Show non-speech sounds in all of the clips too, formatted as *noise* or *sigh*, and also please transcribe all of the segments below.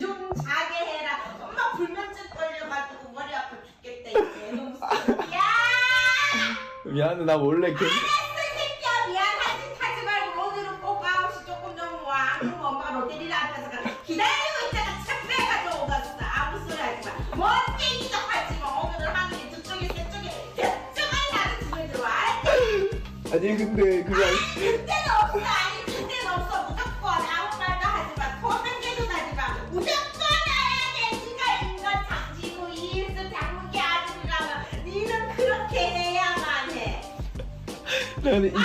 좀 자게 해라. 엄마 불면증 걸려가지고 머리 아파 죽겠다 이제. 너무 야! 미안해 나 원래 그 새끼야 미안하지 하지 말고 오늘은 꼭 9시 조금 좀 와. 그럼 엄마가 롯데리를 앞에서 가- 기다리고 있다가 가져오 갔어. 아무 소리 하지 마. 뭔 얘기도 하지 마. 오늘은 하늘이 저쪽에 저쪽에 저쪽에 나는 집에 들어와. 알았지? 아니 근데 아니 그때는 없어 나는 이 하지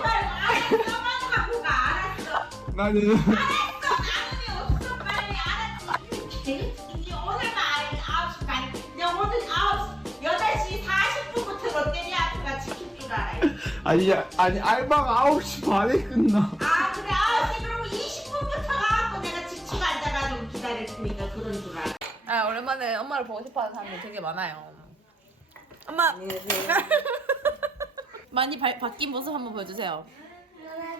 말고 알았어 엄마도 갖고 가 알았어 나는 알았어 나는 없어 빨리 알았지 이게 오늘 말 9시 반 내가 오늘 9시 8시 40분부터 롯데리아 앞에가 지킬 줄 알아요 아니 아니 알바가 9시 반에 끝나 아 그래 9시 그러면 20분부터 가갖고 내가 지치고 앉아가지고 기다릴 테니까 그런 줄 알아 아, 오랜만에 엄마를 보고 싶어하는 사람들 되게 많아요. 엄마. 많이 바, 바뀐 모습 한번 보여주세요.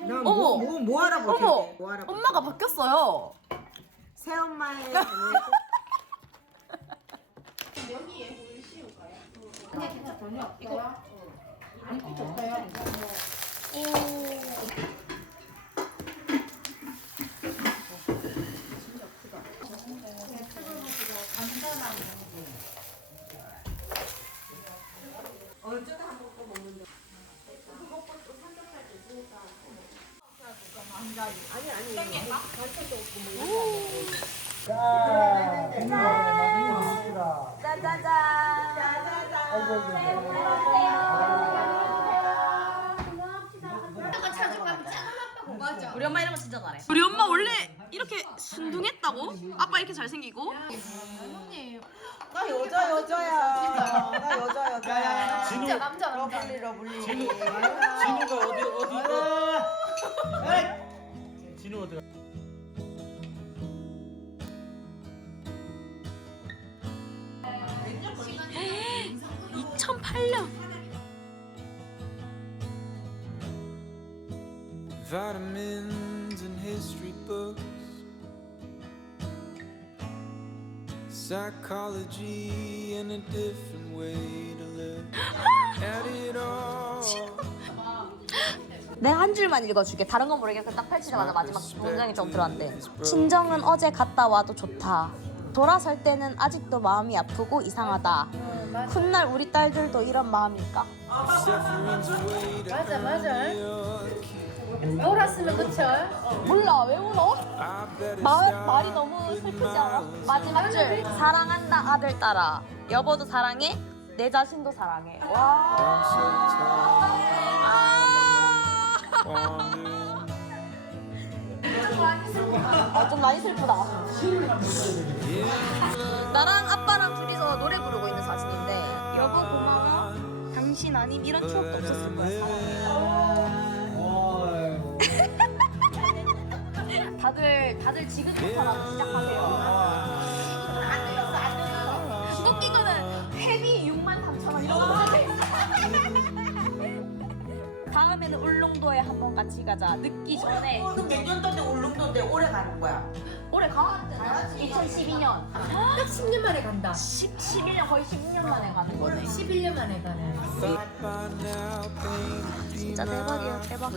어머. 뭐, 뭐, 뭐 알아보게 어머, 뭐 알아보게 엄마가 바뀌었어요. 새 엄마의 *laughs* 우리 엄마 이런 거 진짜 잘해. 우리 엄마 원래 이렇게 순둥했다고? 아빠 이렇게 잘생기고? 나 여자 여자야. 나 여자 여자야. 진짜 남자 러블리 러블리. 진우가 어디 어디 어 디 진우 어디 2008년. Vitamins and history books, psychology and a different way to live. *gasps* At it all. 내가 한 줄만 읽어줄게. 다른 건 모르겠고 딱 펼치자마자 마지막 문장이 좀 들어왔는데. 친정은 어제 갔다 와도 좋다. 돌아설 때는 아직도 마음이 아프고 이상하다. 훗날 우리 딸들도 이런 마음일까? 맞아 맞아. 놀았으면 그쵸? 몰라 왜 울어? 마, 말이 너무 슬프지 않아? 마지막 줄 사랑한다 아들 딸아 여보도 사랑해 내 자신도 사랑해 와 아, wandering. 아, 좀 많이 슬프다. 나랑 아빠랑 둘이서 노래 부르고 있는 사진인데 여보 고마워. 당신 아님 이런 추억도 없었을 거야 사랑해 *laughs* 다들 다들 지금부터라도 시작하세요 다음에는 울릉도에 한번 같이 가자. 늦기 전에. 그럼 몇 년도인데 울릉도인데 오래 가는 거야? 올해 가? 2012년. 딱 10년 만에 간다. 10, 11년 거의 10년 만에 가는 거네. 11년 만에 가네. 진짜 대박이야 대박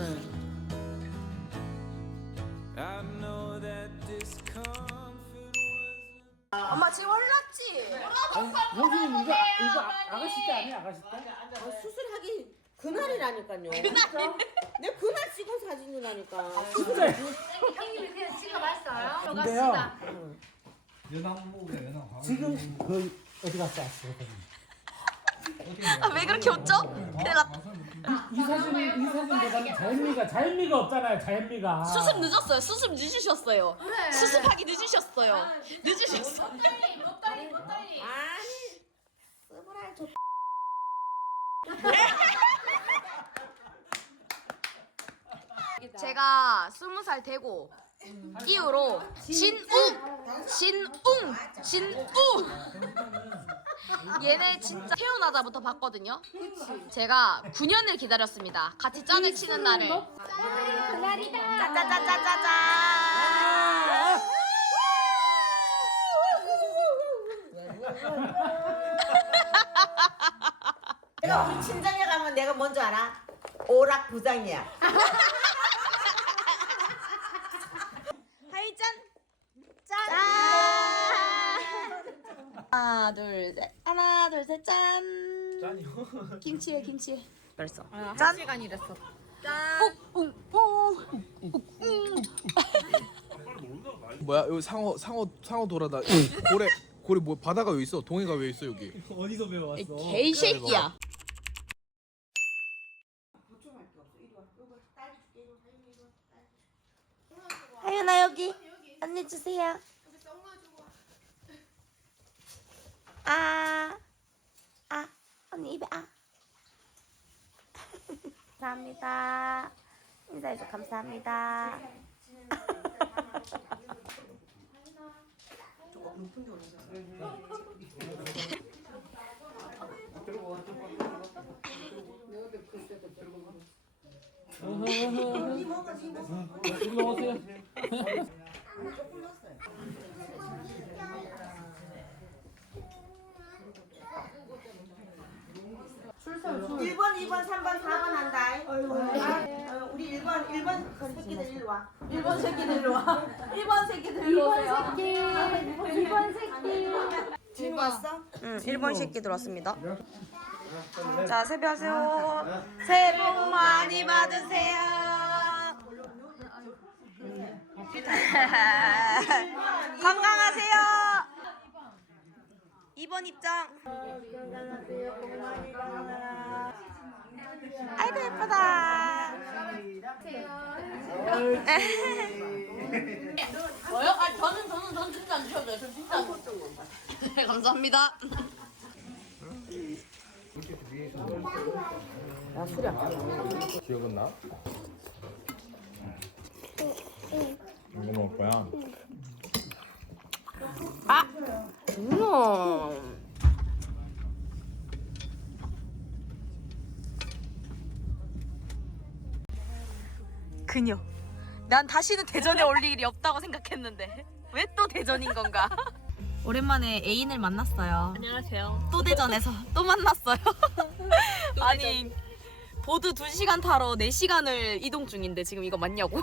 그날이라니까요 그날 내 그날 찍은 사진이라니까 진짜 형님이 그냥 찍어봤어요? 근데요 연합무가 연합 지금 그 어디 갔어 왔어 아, 왜 그렇게 웃죠? 큰일 났다. 이 사진 이 사진보다는 자연미가 자연미가 없잖아요 자연미가 수습 늦었어요. 수습 늦으셨어요. 그래. 수습하기 늦으셨어요. 늦으셨어요. 꽃다리 꽃다리 꽃다리 아니 스물알 좋 *laughs* 제가 스무 살 되고 이후로 진웅 진웅 진우 얘네 진짜 태어나자부터 봤거든요. 제가 9년을 기다렸습니다. 같이 짠을 치는 날을. 짜자자자자자. 내가 우리 친정에 가면 내가 뭔지 알아? 오락 부장이야. *laughs* 하이 짠. 짠. 하나 둘 셋. 하나 둘 셋 짠. 짠이요? *laughs* 김치에 김치에. 벌써. 짠. 시간이 됐어. 짠. 뭐야 여기 상어 상어 상어 돌아다 *laughs* 고래 고래 뭐 바다가 왜 있어 동해가 왜 있어 여기 개새끼야. 하윤아 여기 언니 주세요. 아, 아, 언니 입에 아. 감사합니다. 인사해줘 감사합니다. 일로 오세요. 일 번, 2번, 3번, 4번 한다. 아, 어, 우리 1번, 1번 새끼들 일로 와. 1번 새끼들 일로 와. *laughs* 1번 새끼들 일로 오세요. 이번 새끼. 지금 왔어? 응, 일본 새끼 들어왔습니다. 자, 세배하세요. 새해 복 많이 받으세요. *laughs* 건강하세요. 2번 입장. 아이고 예쁘다. 뭐요? 아 저는 저는 전 진짜 안 주셔도 돼요. 저 진짜 안 네, *laughs* 감사합니다. 기억은 나? 이거 먹을 거야? 음. 그녀. 난 다시는 대전에 올 일이 없다고 생각했는데 왜 또 대전인 건가? *laughs* 오랜만에 애인을 만났어요. 안녕하세요. 또 대전에서 또 만났어요. 아니 보드 2시간 타러 4시간을 이동 중인데 지금 이거 맞냐고.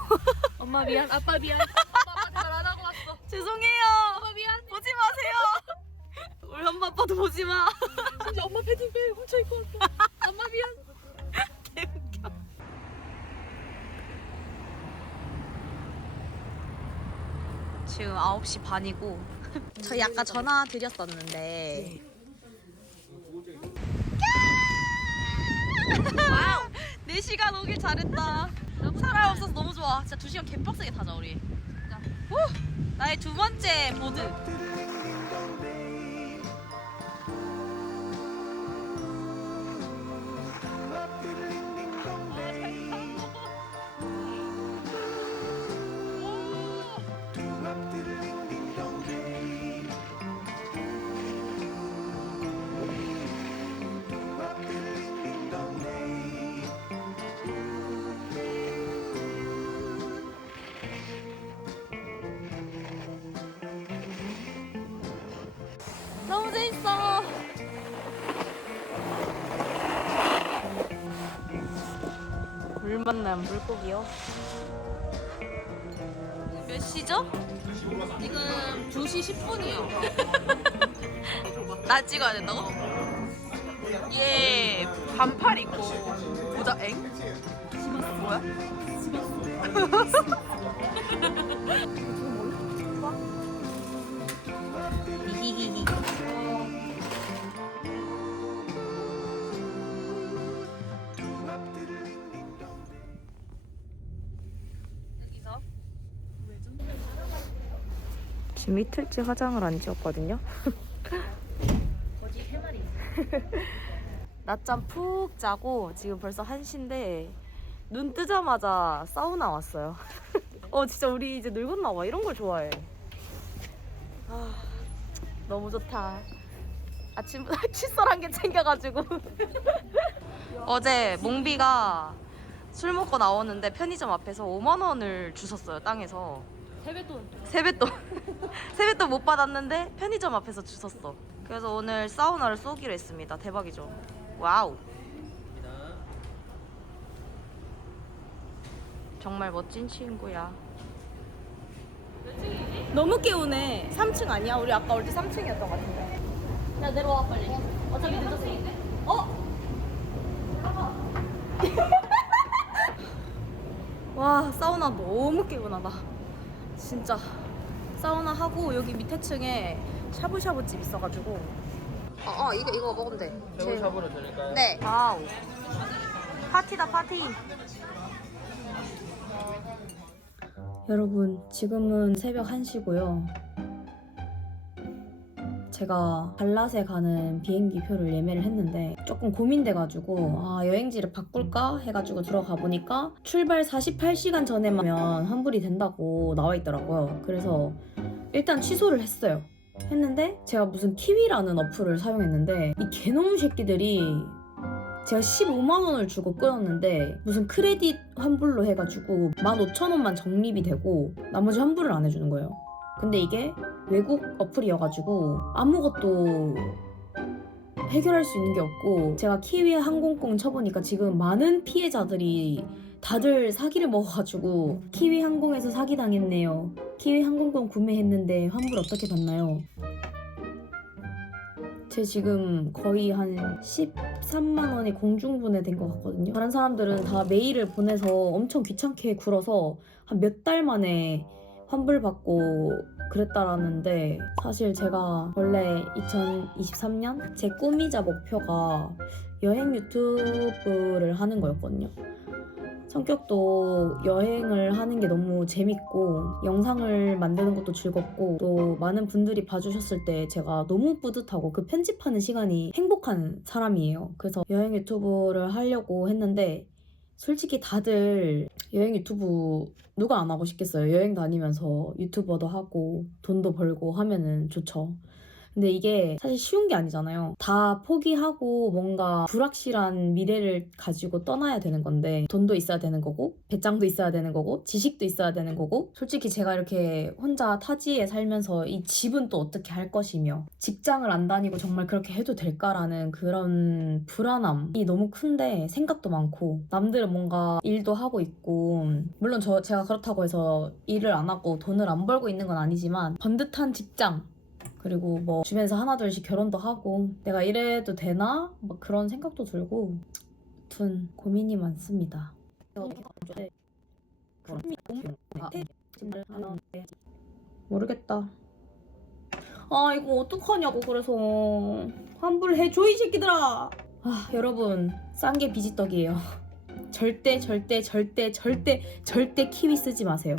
엄마 미안, 아빠 미안. 아빠 말안 하고 왔어. 죄송해요. 엄마 미안. 보지 마세요. 우리 엄마 아빠도 보지 마. 진짜 엄마 패딩백 훔쳐 입고 왔어. 엄마 미안. 개웃겨. *laughs* 지금 9시 반이고 저희 아까 전화 드렸었는데 와우 4시간 오길 잘했다 사람 없어서 너무 좋아 진짜 2시간 개빡세게 타자 우리 진짜. 후! 나의 두 번째 보드 만난 물고기요. 몇 시죠? 지금 2시 10분이요. *laughs* 나 찍어야 된다고? 얘 반팔 입고 모자 엥? 뭐야? 지금 이틀째 화장을 안 지웠거든요. *laughs* 낮잠 푹 자고 지금 벌써 1시인데 눈 뜨자마자 사우나 왔어요. *laughs* 어 진짜 우리 이제 늙었나 봐. 이런 걸 좋아해. 아 너무 좋다. 아침부터 *laughs* 칫솔 한 개 챙겨가지고 어제 몽비가 술 먹고 나오는데 편의점 앞에서 5만 원을 주셨어요 땅에서 세뱃돈. 세뱃돈 *laughs* 세뱃돈 못 받았는데 편의점 앞에서 주셨어 그래서 오늘 사우나를 쏘기로 했습니다 대박이죠 와우 정말 멋진 친구야 너무 깨우네 3층 아니야? 우리 아까 올 때 3층이었던 것 같은데 야 내려와 빨리. 어차피 늦었어. 어? *laughs* 와 사우나 너무 개운하다 진짜 사우나 하고 여기 밑에 층에 샤브샤브 집 있어가지고. 어, 어 이거 이거 먹으면 돼. 샤브샤브로 드릴까요? 네. 와우. 파티다 파티. 여러분 지금은 새벽 1시고요 제가 발랏에 가는 비행기 표를 예매를 했는데 조금 고민돼가지고 아 여행지를 바꿀까? 해가지고 들어가 보니까 출발 48시간 전에만 환불이 된다고 나와 있더라고요. 그래서 일단 취소를 했어요. 했는데 제가 무슨 키위라는 어플을 사용했는데 이 개놈 새끼들이 제가 15만 원을 주고 끊었는데 무슨 크레딧 환불로 해가지고 15,000원만 적립이 되고 나머지 환불을 안 해주는 거예요. 근데 이게 외국 어플이어가지고 아무것도 해결할 수 있는 게 없고 제가 키위 항공권 쳐보니까 지금 많은 피해자들이 다들 사기를 먹어가지고 키위 항공에서 사기 당했네요. 키위 항공권 구매했는데 환불 어떻게 받나요? 제 지금 거의 한 13만 원이 공중분해 된 것 같거든요. 다른 사람들은 다 메일을 보내서 엄청 귀찮게 굴어서 한 몇 달 만에 환불 받고 그랬다라는데 사실 제가 원래 2023년 제 꿈이자 목표가 여행 유튜브를 하는 거였거든요. 성격도 여행을 하는 게 너무 재밌고 영상을 만드는 것도 즐겁고 또 많은 분들이 봐주셨을 때 제가 너무 뿌듯하고 그 편집하는 시간이 행복한 사람이에요. 그래서 여행 유튜브를 하려고 했는데 솔직히 다들 여행 유튜브 누가 안 하고 싶겠어요. 여행 다니면서 유튜버도 하고 돈도 벌고 하면은 좋죠. 근데 이게 사실 쉬운 게 아니잖아요. 다 포기하고 뭔가 불확실한 미래를 가지고 떠나야 되는 건데 돈도 있어야 되는 거고 배짱도 있어야 되는 거고 지식도 있어야 되는 거고 솔직히 제가 이렇게 혼자 타지에 살면서 이 집은 또 어떻게 할 것이며 직장을 안 다니고 정말 그렇게 해도 될까라는 그런 불안함이 너무 큰데 생각도 많고 남들은 뭔가 일도 하고 있고 물론 저 제가 그렇다고 해서 일을 안 하고 돈을 안 벌고 있는 건 아니지만 번듯한 직장 그리고 뭐 주변에서 하나둘씩 결혼도 하고 내가 이래도 되나? 뭐 그런 생각도 들고 아무튼 고민이 많습니다. 모르겠다. 아 이거 어떡하냐고 그래서 환불해줘 이 새끼들아. 아 여러분 싼 게 비지떡이에요. 절대 절대 절대 절대 절대 키위 쓰지 마세요.